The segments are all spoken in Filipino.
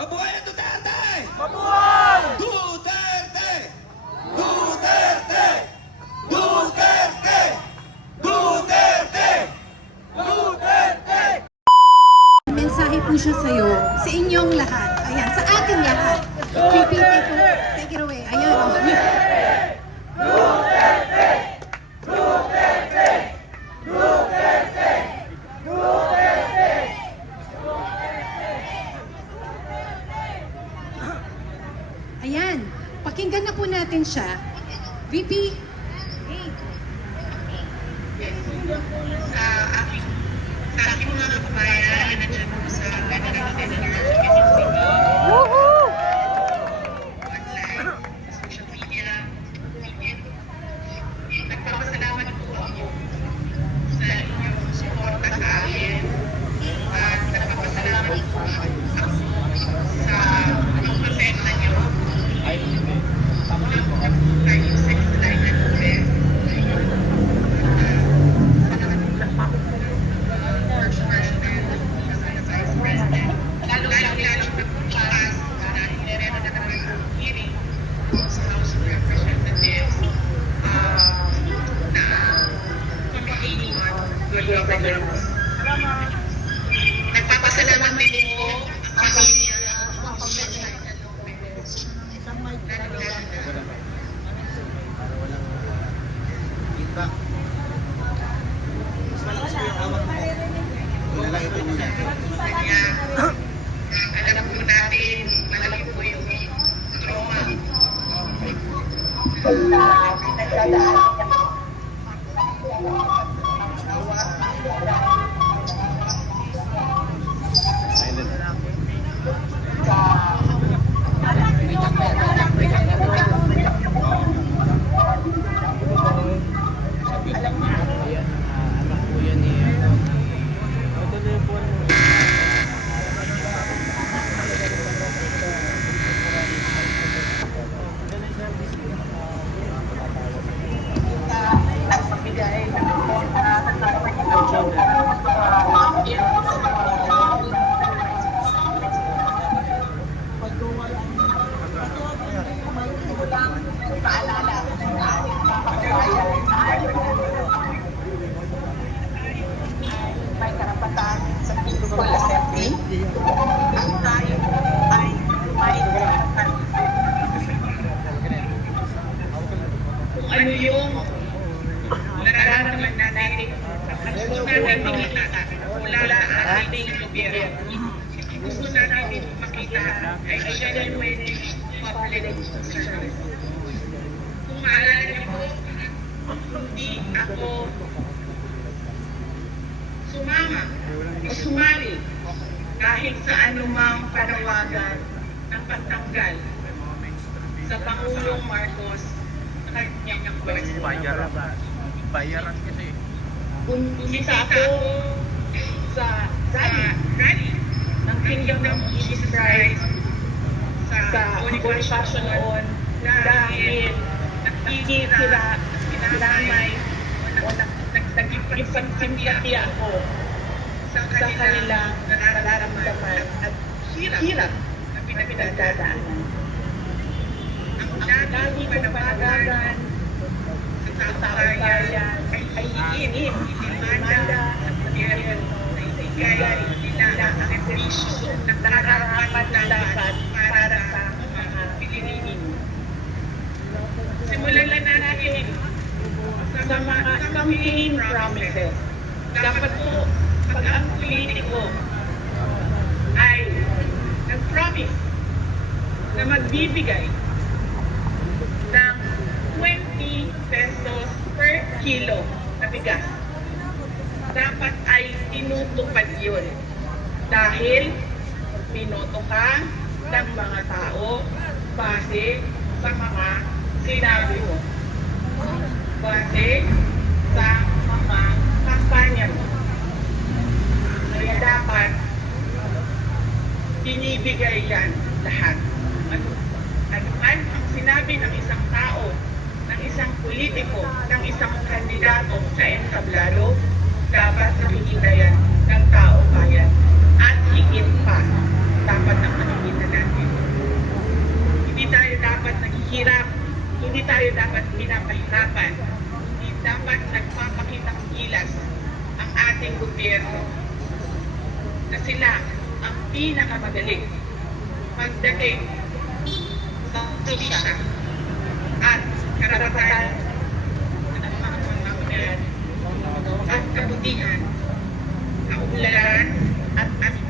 Mabuhay ang Duterte! Mabuhay! Duterte! Duterte! Duterte! Duterte! Duterte! mensahe po siya sa'yo, sa inyong lahat. Ayan, sa ating lahat. VP, take, take it away. Ayan, oh. Ayan, pakinggan na po natin siya. VP, sa aking sa aking mga kababayan na nandiyan po sa Federal Center sa Quezon City. Online, sa social media, media. Nagpapasalamat po ako sa inyong suporta sa akin at nagpapasalamat po ako sa pagpapenta niyo. Unang-una po kayo sa line at best. First President, as Vice President, lalo-lalo na bukas dahil meron na naman ang hearing sa House of Representatives uh, na Committee on Good Governance. Nagpapasalamat din po ang pamilya ng President Lopez. Lalo-lalo na Kaya, alam po natin, malaki po yung trauma. May makita ay genuine public service. Kung maalala niyo po, hindi ako sumama o sumali kahit sa anumang panawagan ng pagtanggal sa Pangulong Marcos sa kanyang pwesto. Bayaran. Bayaran kasi. Umisa ako sa rally, rally Kingdom of Jesus Christ sa Bonifacio noon dahil nakikira, kinamay, o nagpagsimpati ako sa kanilang nararamdaman at hirap na pinagdadaanan. Ang dami kong panawagan sa taong-bayan ay hihingin, demanda sa gobyerno na ibigay servisyo na nararapat para sa mga Pilipino. Simulan lang natin sa mga campaign promises. Dapat po, pag ang politiko ay nag-promise na magbibigay ng 20 pesos per kilo na bigas. Dapat ay tinutupad yun. Dahil binoto ka ng mga tao base sa mga sinabi mo. Base sa mga kampanya mo. Kaya dapat binibigay yan lahat. Ano, ano man ang sinabi ng isang tao, ng isang politiko, ng isang kandidato sa entablado, dapat nakikita yan ng tao bayan impact dapat ang nakikita natin. Hindi tayo dapat naghihirap, hindi tayo dapat pinapahirapan, hindi dapat nagpapakita ng gilas ang ating gobyerno na sila ang pinakamagaling pagdating sa tulisya at karapatan ng mga pangangailangan at kabutihan, kauglalan at aming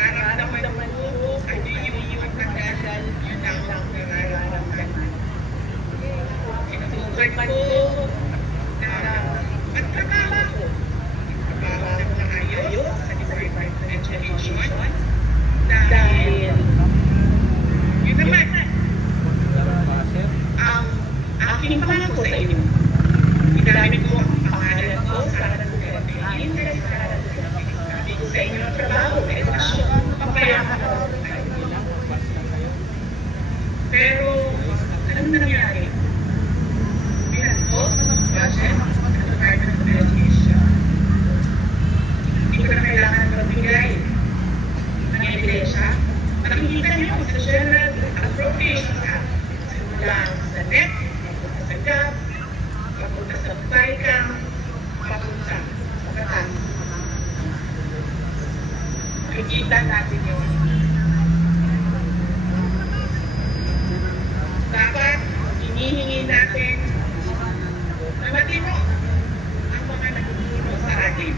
nararamdaman mo ano yung yung kadagal yun ang nararamdaman. Sinusukat ko na magtrabaho. Magtrabaho na ayos sa Department of Education dahil yun naman ang aking pangako sa inyo. Ginamit ko ang pangalan ko sa Pilipinas, sabi ko sa inyo ang trabaho, edukasyon, kapayapaan. Pero, ano nangyari? Pinagos ang budget ng Department of Education. Hindi ko na kailangan magbigay ng ebidensya. Nakikita niyo sa General Appropriations Act. Simula sa NEP, papunta sa GAP, papunta sa BICAM, papunta sa KATAS. Nakikita natin yun. Dapat hinihingi natin na matino ang mga nagtuturo sa atin.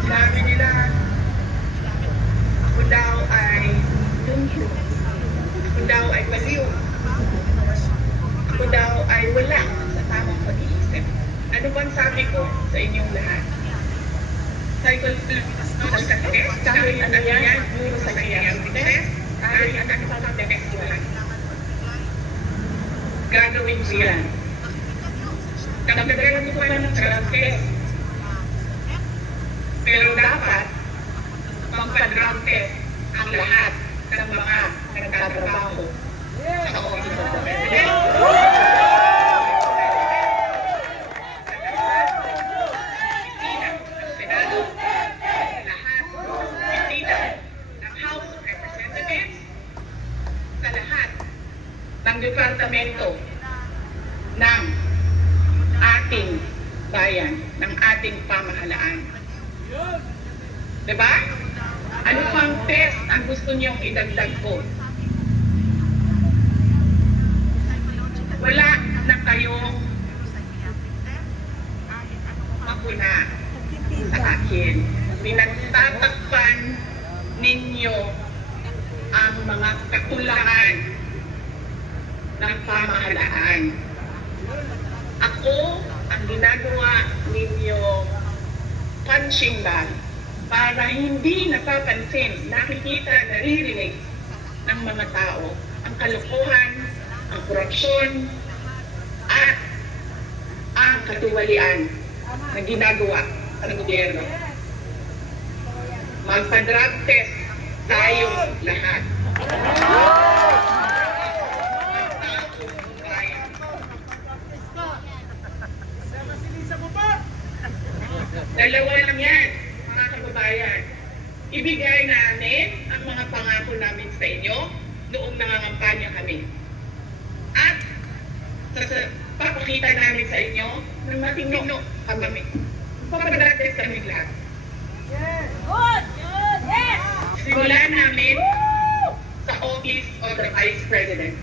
Sinabi nila, ako daw ay tunto. Ako daw ay baliw. Ako daw ay wala sa tamang pag-iisip. Ano bang sabi ko sa inyong lahat? Psychological test, kahit ano yan, neuropsychiatric test, kahit ano sa test yan. Gagawin ko yan. Dagdagan ko pa ng drug test. Pero dapat, magpa-drug test ang lahat ng mga nagtatrabaho sa Office of the President. Ng departamento ng ating bayan, ng ating pamahalaan. Diba? Ano pang test ang gusto niyong idagdag ko? Wala na kayong makuna sa akin. Pinagtatakpan ninyo ang mga kakulangan ng pamahalaan. Ako, ang ginagawa ninyo punching bag para hindi napapansin, nakikita, naririnig ng mga tao ang kalukuhan, ang korupsyon, at ang katiwalian na ginagawa ng gobyerno. Magpa-drug test tayo lahat. Dalawa lang yan. Ibigay namin ang mga pangako namin sa inyo noong nangangampanya kami. At sa, papakita namin sa inyo ng matino kami. Papadarates kami lahat. Simulan namin sa Office of the Vice President.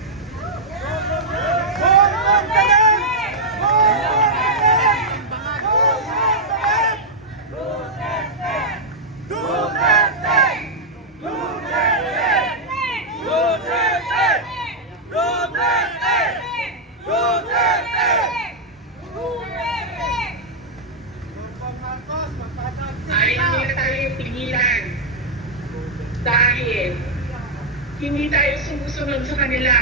ay hindi na tayo pigilan. Dahil hindi tayo sumusunod sa kanila.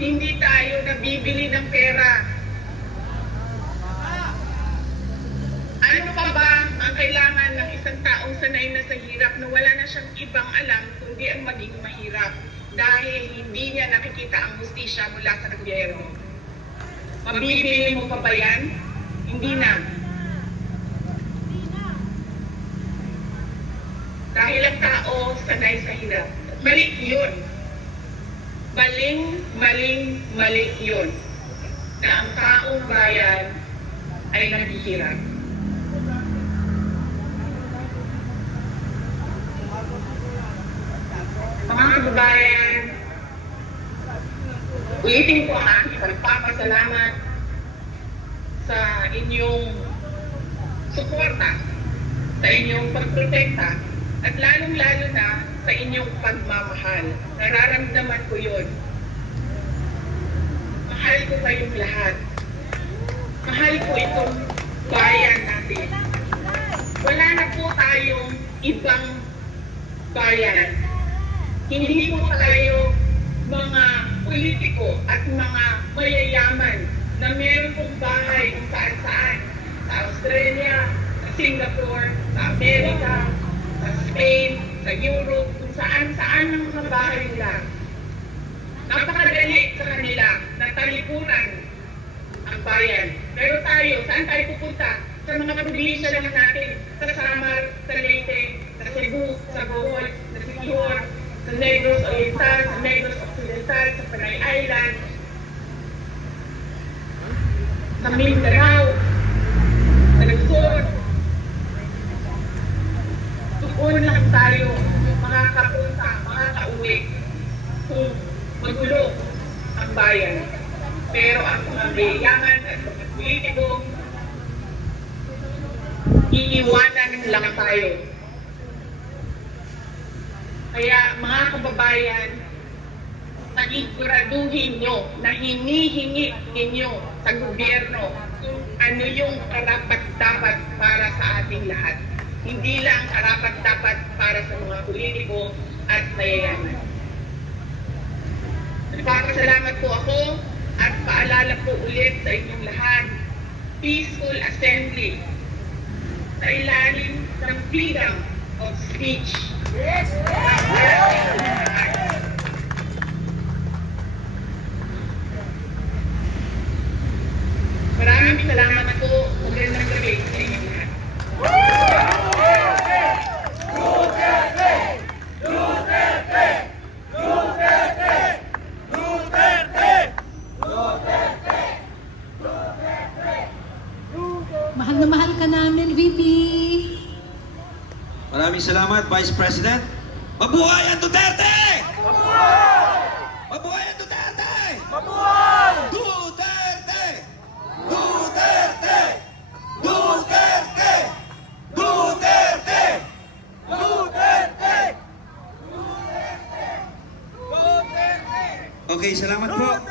Hindi tayo nabibili ng pera. ang kailangan ng isang taong sanay na sa hirap na wala na siyang ibang alam kundi ang maging mahirap dahil hindi niya nakikita ang hustisya mula sa gobyerno. Mabibili mo pa ba yan? Hindi na. Dahil ang tao sanay sa hirap. Mali yun. Maling, maling, mali yun. Na ang taong bayan ay naghihirap. Kababayan, ulitin ko ang aking pagpapasalamat sa inyong suporta, sa inyong pagprotekta, at lalong-lalo na sa inyong pagmamahal. Nararamdaman ko yun. Mahal ko kayong lahat. Mahal ko itong bayan natin. Wala na po tayong ibang bayan. Hindi po tayo mga politiko at mga mayayaman na meron pong bahay kung saan saan. Sa Australia, sa Singapore, sa Amerika, sa Spain, sa Europe, kung saan saan ang mga bahay nila. Napakadali sa kanila na talikuran ang bayan. Pero tayo, saan tayo pupunta? Sa mga probinsya lang natin, sa Samar, sa Leyte, sa Cebu, sa Bohol, sa Siquijor, sa Negros Oriental, sa Negros Occidental, sa Panay Island, sa Mindanao, sa Luzon. Doon lang tayo makakapunta, makakauwi kung magulo ang bayan. Pero ang mga politiko, iiwanan lang tayo. Kaya mga kababayan, paniguraduhin nyo na hinihingi ninyo sa gobyerno kung ano yung karapat-dapat para sa ating lahat. Hindi lang karapat-dapat para sa mga politiko at mayayaman. Nagpapasalamat po ako at paalala po ulit sa inyong lahat, peaceful assembly sa ilalim ng freedom of speech. Maraming salamat po. Magandang gabi sa inyong lahat. Mahal na namin, VP. Maraming salamat, Vice President. Mabuhay ang Duterte! Mabuhay! Mabuhay ang Duterte! Mabuhay! Duterte! Duterte! Duterte! Duterte! Duterte! Okay, salamat po.